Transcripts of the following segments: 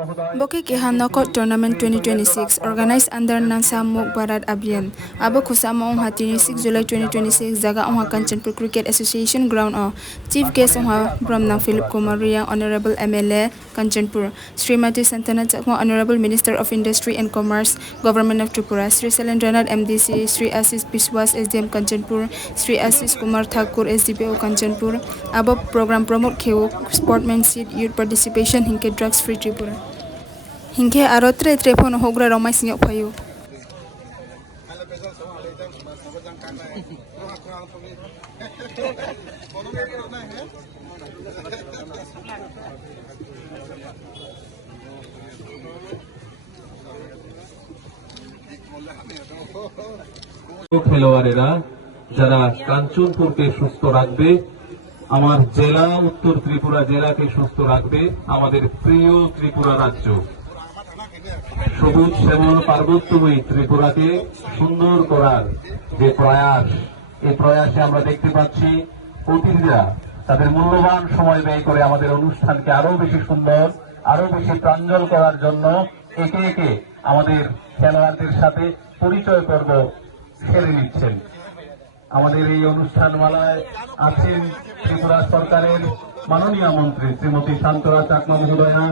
Boki Kehan Knockout Tournament 2026 organized under Nansa Muk Barat Abhiyan. Abo Kusama on 26 July 2026 Zaga on Kanchanpur Cricket Association ground on Chief Guest on Brahmna Philip Kumar Riyang Honorable MLA Kanchanpur Srimati Santana Chakma Honorable Minister of Industry and Commerce Government of Tripura Sri Salendranath MDC Sri Assis Biswas SDM Kanchanpur Sri Assis Kumar Thakur SDPO Kanchanpur. Abo program promote KO sportsmanship youth participation hinke drugs free Tripura. Hingke arotre trephone hogra romai singok payu. খেলোয়াড়েরা যারা কাঞ্চনপুরকে সুস্থ রাখবে, আমার জেলা উত্তর ত্রিপুরা জেলাকে সুস্থ রাখবে, আমাদের প্রিয় ত্রিপুরা রাজ্য সবুজ শ্যামল পার্বত্যময়ী ত্রিপুরাকে সুন্দর করার যে প্রয়াস, এই প্রয়াসে আমরা দেখতে পাচ্ছি অতিথিরা তাদের মূল্যবান সময় ব্যয় করে আমাদের অনুষ্ঠানকে আরো বেশি সুন্দর, আরো বেশি প্রাঞ্জল করার জন্য একে একে আমাদের খেলোয়াড়দের সাথে পরিচয় পর্ব সেরে নিচ্ছেন। আমাদের এই অনুষ্ঠানমালায় আছেন ত্রিপুরা সরকারের মাননীয় মন্ত্রী শ্রীমতী শান্তরা চাকমা মহোদয়া,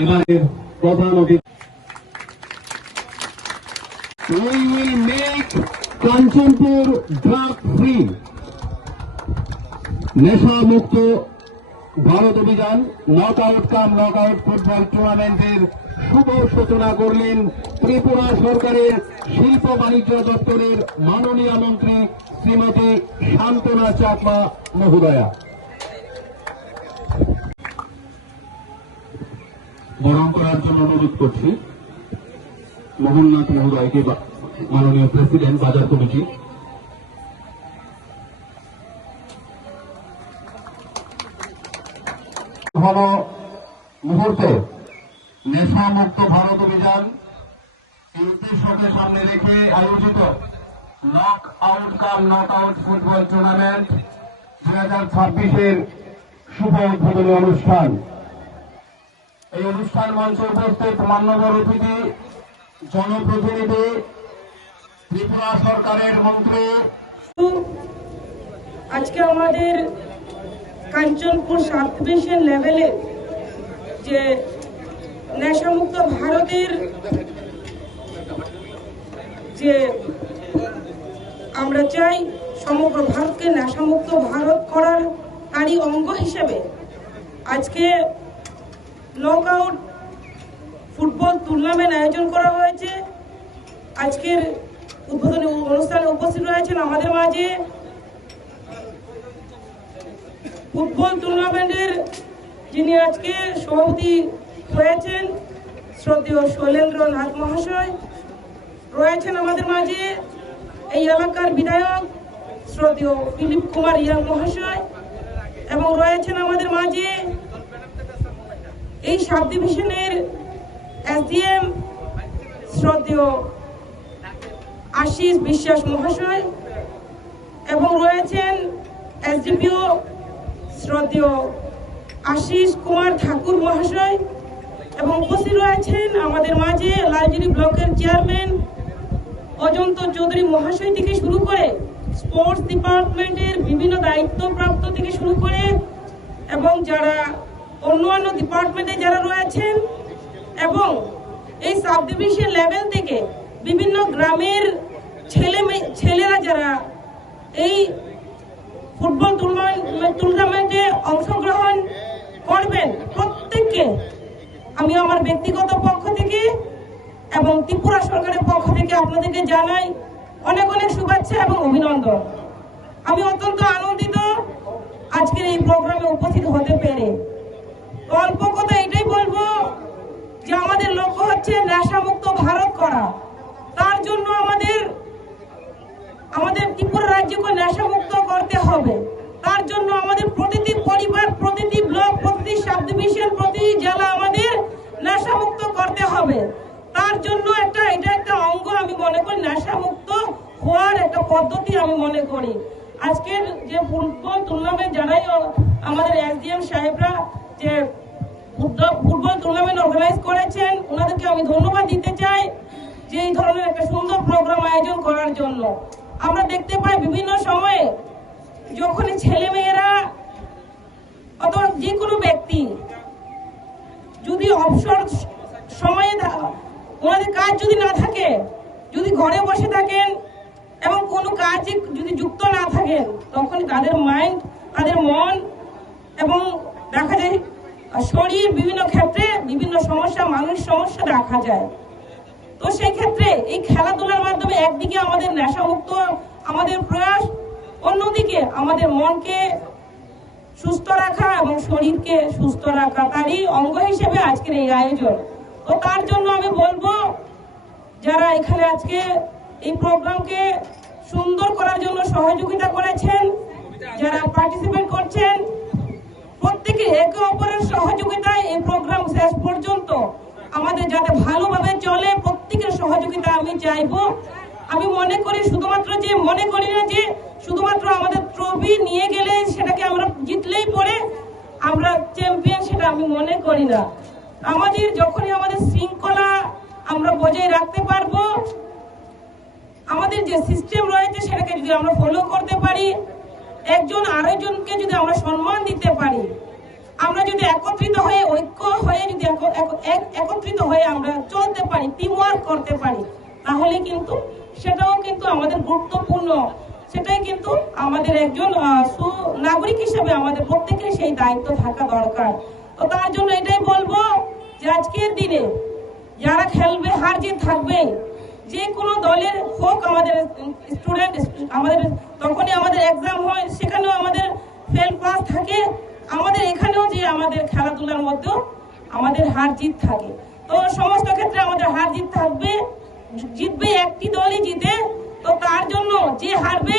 এবারের প্রধান অতিথি We will make Kanchanpur drug free. নেশা মুক্ত ভারত অভিযান নকআউট কাম নকআউট ফুটবল টুর্নামেন্টের শুভ সূচনা করলেন ত্রিপুরা সরকারের শিল্প বাণিজ্য দপ্তরের মাননীয় মন্ত্রী শ্রীমতী শান্তনা চাকমা মহোদয়া। বরণ করার জন্য অনুরোধ করছি মোহননাথ মহোদয়কে, মাননীয় প্রেসিডেন্ট বাজার কমিটি। ঘন মুহূর্তে নেশা মুক্ত ভারত অভিযান এই উদ্দেশ্যকে সামনে রেখে আয়োজিত নক আউট কাম নক আউট ফুটবল টুর্নামেন্ট 2026-এর শুভ উদ্বোধনী অনুষ্ঠান। এই অনুষ্ঠান মঞ্চে উপস্থিত মান্যবর অতিথি, জনপ্রতিনিধি, ত্রিপুরা সরকারের মন্ত্রী। আজকে আমাদের কাঞ্চনপুর সাব ডিভিশন লেভেলে যে নেশামুক্ত ভারতের যে আমরা চাই সমগ্র ভারতকে নেশামুক্ত ভারত করার তারই অঙ্গ হিসেবে আজকে নকআউট ফুটবল টুর্নামেন্ট আয়োজন করা হয়েছে। আজকের উদ্বোধনী অনুষ্ঠানে উপস্থিত রয়েছেন আমাদের মাঝে ফুটবল টুর্নামেন্টের যিনি আজকে সভাপতি হয়েছেন শ্রদ্ধেয় শৈলেন্দ্রনাথ মহাশয়, রয়েছেন আমাদের মাঝে এই এলাকার বিধায়ক শ্রদ্ধেয় ফিলিপ কুমার রিয়াং মহাশয়, এবং রয়েছেন আমাদের মাঝে এই সাব ডিভিশনের এসডিএম শ্রদ্ধেয় আশিস বিশ্বাস মহাশয়, এবং রয়েছেন এসডিপিও শ্রদ্ধেয় আশিস কুমার ঠাকুর মহাশয়, এবং উপস্থিত রয়েছেন আমাদের মাঝে লালজিরি ব্লকের চেয়ারম্যান অজন্ত চৌধুরী মহাশয় থেকে শুরু করে স্পোর্টস ডিপার্টমেন্টের বিভিন্ন দায়িত্বপ্রাপ্ত থেকে শুরু করে এবং যারা অন্যান্য ডিপার্টমেন্টে যারা রয়েছেন, এবং এই সাব ডিভিশন লেভেল থেকে বিভিন্ন গ্রামের ছেলেরা যারা এই ফুটবল টুর্নামেন্টে অংশগ্রহণ করবেন, প্রত্যেককে আমি আমার ব্যক্তিগত পক্ষ থেকে এবং ত্রিপুরা সরকারের পক্ষ থেকে আপনাদেরকে জানাই অনেক অনেক শুভেচ্ছা এবং অভিনন্দন। আমি অত্যন্ত আনন্দিত আজকের এই প্রোগ্রামে উপস্থিত হতে পেরে। অল্প কথা এটাই বলবো যে আমাদের লক্ষ্য হচ্ছে নেশামুক্ত ভারত করা। তার জন্য আমাদের ত্রিপুরা রাজ্যকে নেশামুক্ত করতে হবে। তার জন্য আমাদের প্রতিটি পরিবার, প্রতিটি ব্লক, প্রতিটি সাব ডিভিশন, প্রতিটি জেলা আমাদের নেশা নেশামুক্ত করতে হবে। তার জন্য এটা একটা অঙ্গ আমি মনে করি, নেশামুক্ত হওয়ার একটা পদ্ধতি আমি মনে করি। আজকের যে ফুটবল টুর্নামেন্ট যারাই আমাদের এসডিএম সাহেবরা যে ফুটবল টুর্নামেন্ট অর্গানাইজ করেছেন, ওনাদেরকে আমি ধন্যবাদ দিতে চাই যে এই ধরনের একটা সুন্দর প্রোগ্রাম আয়োজন করার জন্য। আমরা দেখতে পাই বিভিন্ন সময়ে যখন ছেলে মেয়েরা অথবা যে কোনো ব্যক্তি যদি অবসর সময়ে ওনাদের কাজ যদি না থাকে, যদি ঘরে বসে থাকেন এবং কোনো কাজে যদি যুক্ত না থাকেন, তখন তাদের মাইন্ড, তাদের মন এবং দেখা যায় শরীর বিভিন্ন ক্ষেত্রে বিভিন্ন সমস্যা, মানসিক সমস্যা দেখা যায়। তো সেই ক্ষেত্রে এই খেলাধুলার মাধ্যমে একদিকে আমাদের নেশামুক্ত আমাদের প্রয়াস, অন্যদিকে আমাদের মনকে সুস্থ রাখা এবং শরীরকে সুস্থ রাখা, তারই অঙ্গ হিসেবে আজকের এই আয়োজন। তো তার জন্য আমি বলবো যারা এখানে আজকে এই প্রোগ্রামকে সুন্দর করার জন্য সহযোগিতা করেছেন, যারা পার্টিসিপেট করছেন, প্রত্যেকে একে অপরের সহযোগিতায় এই প্রোগ্রাম শেষ পর্যন্ত আমাদের যাতে ভালোভাবে চলে, প্রত্যেকের সহযোগিতা আমি চাইবো। আমি মনে করি মনে করি না যে শুধুমাত্র আমাদের ট্রফি নিয়ে গেলে সেটাকে আমরা জিতলেই পরে আমরা চ্যাম্পিয়ন, সেটা আমি মনে করি না। আমাদের যখনই আমাদের শৃঙ্খলা আমরা বজায় রাখতে পারবো, আমাদের যে সিস্টেম রয়েছে সেটাকে যদি আমরা ফলো করতে পারি, একজন আরেকজনকে যদি আমরা সম্মান দিতে পারি, আমরা যদি একত্রিত হয়ে ঐক্য হয়ে যদি একত্রিত হয়ে আমরা চলতে পারি, টিম ওয়ার্ক করতে পারি, তাহলে কিন্তু সেটাও কিন্তু আমাদের গুরুত্বপূর্ণ। সেটাই কিন্তু আমাদের একজন সুনাগরিক হিসেবে আমাদের প্রত্যেকের সেই দায়িত্ব থাকা দরকার। তো তার জন্য এটাই বলবো যে আজকের দিনে যারা খেলবে, হার জিত থাকবে, যে কোনো দলের হোক, আমাদের স্টুডেন্ট আমাদের তখনই আমাদের এক্সাম হয়, সেখানেও আমাদের ফেল পাস থাকে, আমাদের এখানেও যে আমাদের খেলাধুলার মধ্যেও আমাদের হার জিত থাকে। তো সমস্ত ক্ষেত্রে আমাদের হার জিত থাকবে, জিতবে একটি দলই জিতে। তো তার জন্য যে হারবে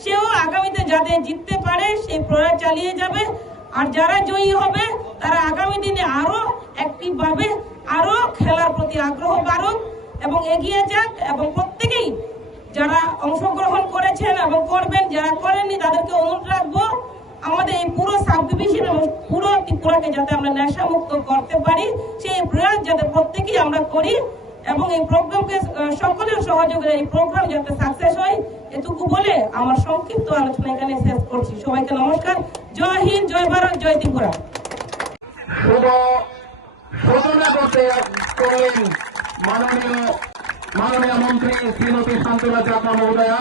সেও আগামীতে যাতে জিততে পারে সেই প্রয়াস চালিয়ে যাবে, আর যারা জয়ী হবে তারা আগামী দিনে আরো অ্যাক্টিভ ভাবে আরো খেলার প্রতি আগ্রহ বাড়ুক এবং এগিয়ে যাক। এবং প্রত্যেকেই যারা অংশগ্রহণ করেছেন এবং করবেন, যারা করেননি তাদেরকে অনুরোধ রাখবো আমাদের এই পুরো সাব ডিভিশন এবং পুরো ত্রিপুরাকে যাতে আমরা নেশামুক্ত করতে পারি, সেই প্রয়াস যাতে প্রত্যেকেই আমরা করি এবং এই প্রোগ্রামকে সকলের সহযোগে এই প্রোগ্রাম যাতে সাকসেস হয়, এটুকু বলে আমার সংক্ষিপ্ত আলোচনা এখানে শেষ করছি। সবাইকে নমস্কার। জয় হিন্দ, জয় ভারত, জয় ত্রিপুরা। শুভ সূচনা করতে করলেন মাননীয় মন্ত্রী শ্রীমতী শান্তলা চাকমা মহোদয়া।